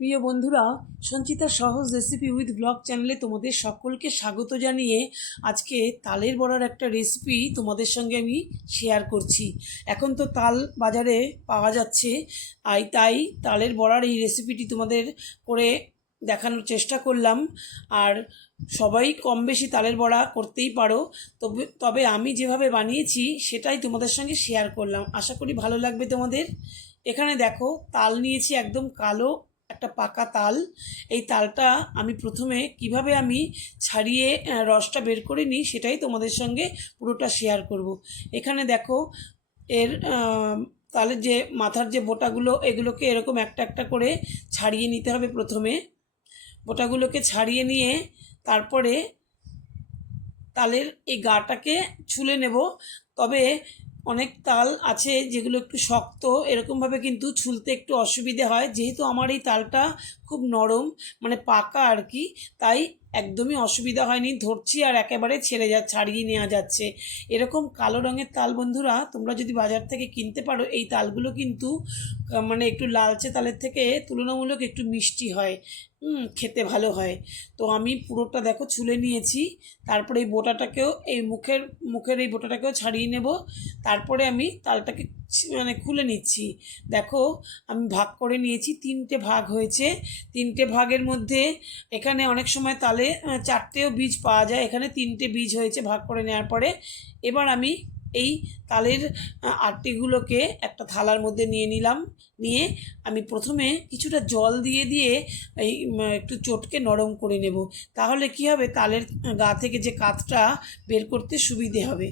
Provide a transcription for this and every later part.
প্রিয় বন্ধুরা, সঞ্চিতা সহজ রেসিপি উইথ ব্লগ চ্যানেলে তোমাদের সকলকে স্বাগত জানিয়ে আজকে তালের বড়ার একটা রেসিপি তোমাদের সঙ্গে আমি শেয়ার করছি। এখন তো তাল বাজারে পাওয়া যাচ্ছে, তাই তালের বড়ার এই রেসিপিটি তোমাদের করে দেখানোর চেষ্টা করলাম। আর সবাই কম বেশি তালের বড়া করতেই পারো, তবে আমি যেভাবে বানিয়েছি সেটাই তোমাদের সঙ্গে শেয়ার করলাম। আশা করি ভালো লাগবে তোমাদের। এখানে দেখো, তাল নিয়েছি একদম কালো একটা পাকা তাল। এই তালটা আমি প্রথমে কিভাবে আমি ছাড়িয়ে রসটা বের করে নিই সেটাই তোমাদের সঙ্গে পুরোটা শেয়ার করব। এখানে দেখো, এর তালের যে মাথার যে বোটাগুলো, এগুলোকে এরকম একটা একটা করে ছাড়িয়ে নিতে হবে। প্রথমে বোটাগুলোকে ছাড়িয়ে নিয়ে তারপরে তালের এই গাটাকে ছুলে নেব। তবে অনেক তাল আছে যেগুলো একটু শক্ত, এরকমভাবে কিন্তু ছুলতে একটু অসুবিধে হয়। যেহেতু আমার এই তালটা খুব নরম, মানে পাকা আর কি, তাই একদমই অসুবিধা হয়নি, ধরছি আর একেবারে ছাড়িয়ে নেওয়া যাচ্ছে। এরকম কালো রঙের তাল বন্ধুরা তোমরা যদি বাজার থেকে কিনতে পারো, এই তালগুলো কিন্তু মানে একটু লালচে তালের থেকে তুলনামূলক একটু মিষ্টি হয়, খেতে ভালো হয়। তো আমি পুরোটা দেখো ছুলে নিয়েছি। তারপরে এই বোটাটাকেও, এই মুখের এই বোটাটাকেও ছাড়িয়ে নেব। তারপরে আমি তালটাকে মানে খুলে নিচ্ছি। দেখো, আমি ভাগ করে নিয়েছি, 3টে ভাগ হয়েছে। 3টে ভাগের মধ্যে এখানে অনেক সময় তালে 4টেও বীজ পাওয়া যায়, এখানে 3টে বীজ হয়েছে ভাগ করে নেওয়ার পরে। এবার আমি এই তালের আটিগুলোকে একটা থালার মধ্যে নিয়ে নিলাম। নিয়ে আমি প্রথমে কিছুটা জল দিয়ে দিয়ে এই একটু চটকে নরম করে নেব। তাহলে কি হবে, তালের গা থেকে যে কাতটা বের করতে সুবিধে হবে।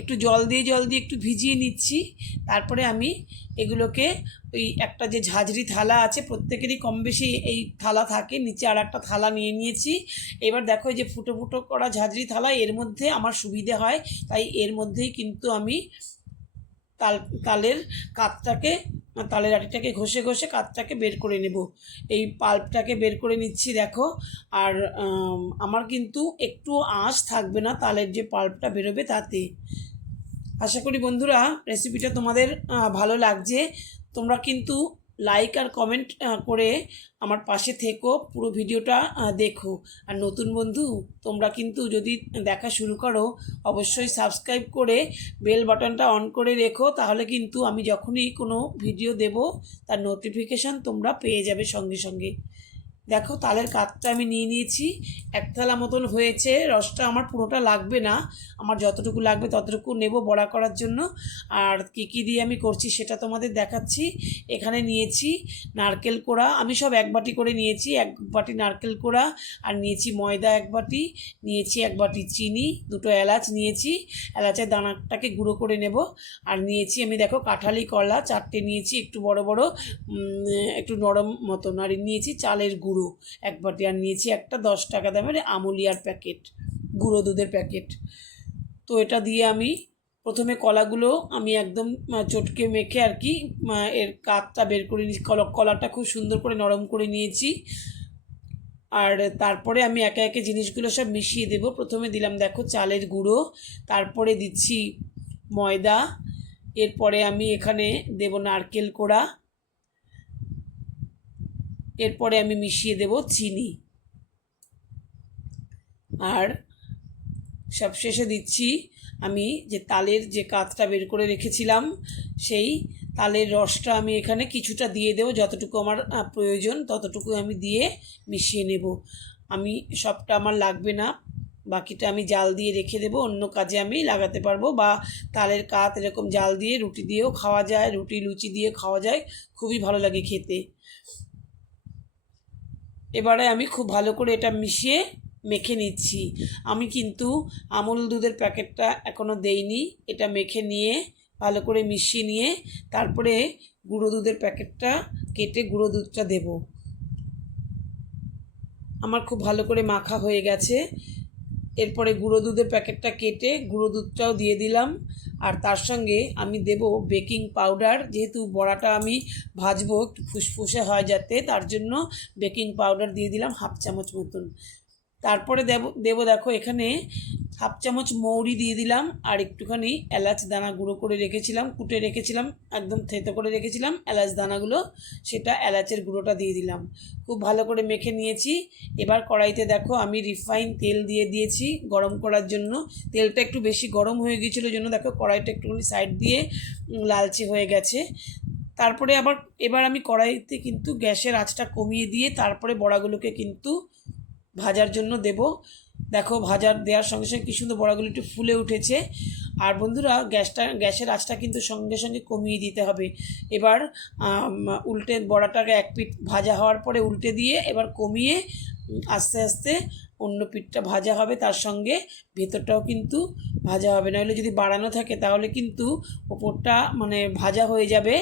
একটু জল দিয়ে একটু ভিজিয়ে নিচ্ছি। তারপরে আমি এগুলোকে ওই একটা যে ঝাঁঝরি থালা আছে, প্রত্যেকেরই কম বেশি এই থালা থাকে, নিচে আর একটা থালা নিয়ে নিয়েছি। এবার দেখো, এই যে ফুটো ফুটো করা ঝাঁঝরি থালা, এর মধ্যে আমার সুবিধে হয়, তাই এর মধ্যেই কিন্তু আমি তালের কাতটাকে, তালের আটিটাকে ঘষে ঘষে কাতটাকে বের করে নেব। এই পাল্পটাকে বের করে নিচ্ছি দেখো। আর আমার কিন্তু একটু আঁশ থাকবে না তালের যে পাল্পটা বেরোবে তাতে। আশা করি বন্ধুরা রেসিপিটা তোমাদের ভালো লাগছে। তোমরা কিন্তু লাইক আর কমেন্ট করে আমার পাশে থেকো, পুরো ভিডিওটা দেখো। আর নতুন বন্ধু তোমরা কিন্তু যদি দেখা শুরু করো, অবশ্যই সাবস্ক্রাইব করে বেল বাটনটা অন করে রেখো, তাহলে কিন্তু আমি যখনই কোনো ভিডিও দেব তার নোটিফিকেশান তোমরা পেয়ে যাবে সঙ্গে সঙ্গে। দেখো, তালের কাতটা আমি নিয়ে নিয়েছি, 1 থালা মতন হয়েছে। রসটা আমার পুরোটা লাগবে না, আমার যতটুকু লাগবে ততটুকু নেব বড়া করার জন্য। আর কী দিয়ে আমি করছি সেটা তোমাদের দেখাচ্ছি। এখানে নিয়েছি নারকেল কোড়া, আমি সব 1 বাটি করে নিয়েছি। 1 বাটি নারকেল কোড়া, আর নিয়েছি ময়দা 1 বাটি, নিয়েছি 1 বাটি চিনি, 2টো এলাচ নিয়েছি, এলাচের দানাটাকে গুঁড়ো করে নেব। আর নিয়েছি আমি দেখো কাঁঠালি কলা 4টে নিয়েছি, একটু বড় বড়, একটু নরম মতন। আর নিয়েছি চালের গুঁড়ো 1 বাটি, আর নিয়েছি একটা 10 টাকা দামের আমুলিয়ার প্যাকেট, গুঁড়ো দুধের প্যাকেট। তো এটা দিয়ে আমি প্রথমে কলাগুলো আমি একদম চটকে মেখে আর কি এর কাতটা বের করে নিয়েছি। কলাটা খুব সুন্দর করে নরম করে নিয়েছি। আর তারপরে আমি একে একে জিনিসগুলো সব মিশিয়ে দেব। প্রথমে দিলাম দেখো চালের গুঁড়ো, তারপরে দিচ্ছি ময়দা, এরপরে আমি এখানে দেব নারকেল কোড়া, এরপরে আমি মিশিয়ে দেব চিনি, আর সবশেষে দিচ্ছি আমি যে তালের যে কাতটা বের করে রেখেছিলাম, সেই তালের রসটা আমি এখানে কিছুটা দিয়ে দেবো, যতটুকু আমার প্রয়োজন ততটুকু আমি দিয়ে মিশিয়ে নেব। আমি সবটা আমার লাগবে না, বাকিটা আমি জাল দিয়ে রেখে দেবো, অন্য কাজে আমি লাগাতে পারবো। বা তালের কাত এরকম জাল দিয়ে রুটি দিয়েও খাওয়া যায়, রুটি লুচি দিয়ে খাওয়া যায়, খুবই ভালো লাগে খেতে। এবারে আমি খুব ভালো করে এটা মিশিয়ে মেখে নিচ্ছি। আমি কিন্তু আমুল দুধের প্যাকেটটা এখনও দেইনি, এটা মেখে নিয়ে ভালো করে মিশিয়ে নিয়ে তারপরে গুঁড়ো দুধের প্যাকেটটা কেটে গুঁড়ো দুধটা দেব। আমার খুব ভালো করে মাখা হয়ে গেছে। এরপরে গুঁড়ো দুধের প্যাকেটটা কেটে গুঁড়ো দুধটাও দিয়ে দিলাম। আর তার সঙ্গে আমি দেব বেকিং পাউডার, যেহেতু বড়াটা আমি ভাজবো একটু ফুসফুসে হয় যাতে, তার জন্য বেকিং পাউডার দিয়ে দিলাম 1/2 চামচ মতন। তারপরে দেবো দেখো এখানে হাফ চামচ মৌরি দিয়ে দিলাম, আর একটুখানি এলাচ দানা গুঁড়ো করে রেখেছিলাম, কুটে রেখেছিলাম, একদম থেতো করে রেখেছিলাম এলাচ দানাগুলো, সেটা এলাচের গুঁড়োটা দিয়ে দিলাম। খুব ভালো করে মেখে নিয়েছি। এবার কড়াইতে দেখো আমি রিফাইন তেল দিয়ে দিয়েছি গরম করার জন্য। তেলটা একটু বেশি গরম হয়ে গিয়েছিলো জন্য দেখো কড়াইটা একটুখানি সাইড দিয়ে লালচে হয়ে গেছে। তারপরে এবার আমি কড়াইতে কিন্তু গ্যাসের আঁচটা কমিয়ে দিয়ে তারপরে বড়াগুলোকে কিন্তু ভাজার জন্য দেব। দেখো দেওয়ার সঙ্গে সঙ্গে কী সুন্দর বড়াগুলো একটু ফুলে উঠেছে। আর বন্ধুরা গ্যাসের আঁচটা কিন্তু সঙ্গে সঙ্গে কমিয়ে দিতে হবে। এবার উল্টে বড়াটাকে এক পিঠ ভাজা হওয়ার পরে উল্টে দিয়ে এবার কমিয়ে আস্তে আস্তে অন্য পিঠটা ভাজা হবে, তার সঙ্গে ভেতরটাও কিন্তু ভাজা হবে। নাহলে যদি বাড়ানো থাকে তাহলে কিন্তু ওপরটা মানে ভাজা হয়ে যাবে,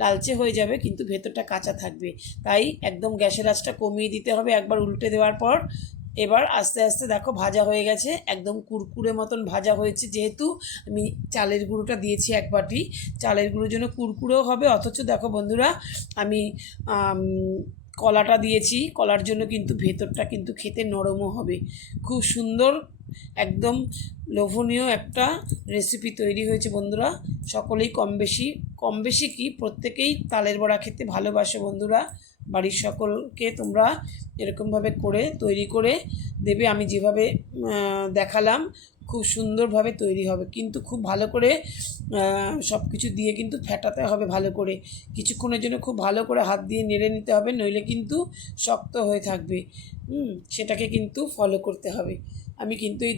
লালচে হয়ে যাবে, কিন্তু ভেতরটা কাঁচা থাকবে। তাই একদম গ্যাসের আঁচটা কমিয়ে দিতে হবে একবার উল্টে দেওয়ার পর। এবার আস্তে আস্তে দেখো ভাজা হয়ে গেছে, একদম কুরকুরে মতন ভাজা হয়েছে। যেহেতু আমি চালের গুঁড়োটা দিয়েছি এক বাটি, চালের গুঁড়োর জন্য কুরকুরেও হবে। অথচ দেখো বন্ধুরা আমি কলাটা দিয়েছি, কলার জন্য কিন্তু ভেতরটা কিন্তু খেতে নরমও হবে। খুব সুন্দর একদম লোভনীয় একটা রেসিপি তৈরি হয়েছে বন্ধুরা। সকলেই কম বেশি কি প্রত্যেকেই তালের বড়া খেতে ভালোবাসে বন্ধুরা। বাড়ির সকলকে তোমরা এরকমভাবে করে তৈরি করে দেবে। আমি যেভাবে দেখালাম খুব সুন্দরভাবে তৈরি হবে, কিন্তু খুব ভালো করে সব কিছু দিয়ে কিন্তু ফেটাতে হবে ভালো করে। কিছুক্ষণের জন্য খুব ভালো করে হাত দিয়ে নেড়ে নিতে হবে, নইলে কিন্তু শক্ত হয়ে থাকবে। সেটাকে কিন্তু ফলো করতে হবে। আমি কিন্তু এই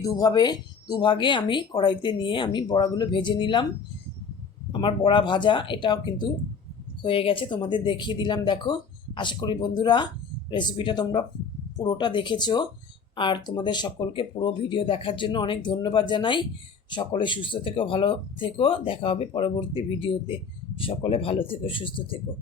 দুভাগে আমি কড়াইতে নিয়ে আমি বড়াগুলো ভেজে নিলাম। আমার বড়া ভাজা এটাও কিন্তু হয়ে গেছে, তোমাদের দেখিয়ে দিলাম। দেখো, আশা করি বন্ধুরা রেসিপিটা তোমরা পুরোটা দেখেছো। আর তোমাদের সকলকে পুরো ভিডিও দেখার জন্য অনেক ধন্যবাদ জানাই। সকলে সুস্থ থেকো, ভালো থেকো। দেখা হবে পরবর্তী ভিডিওতে। সকলে ভালো থেকো, সুস্থ থেকো।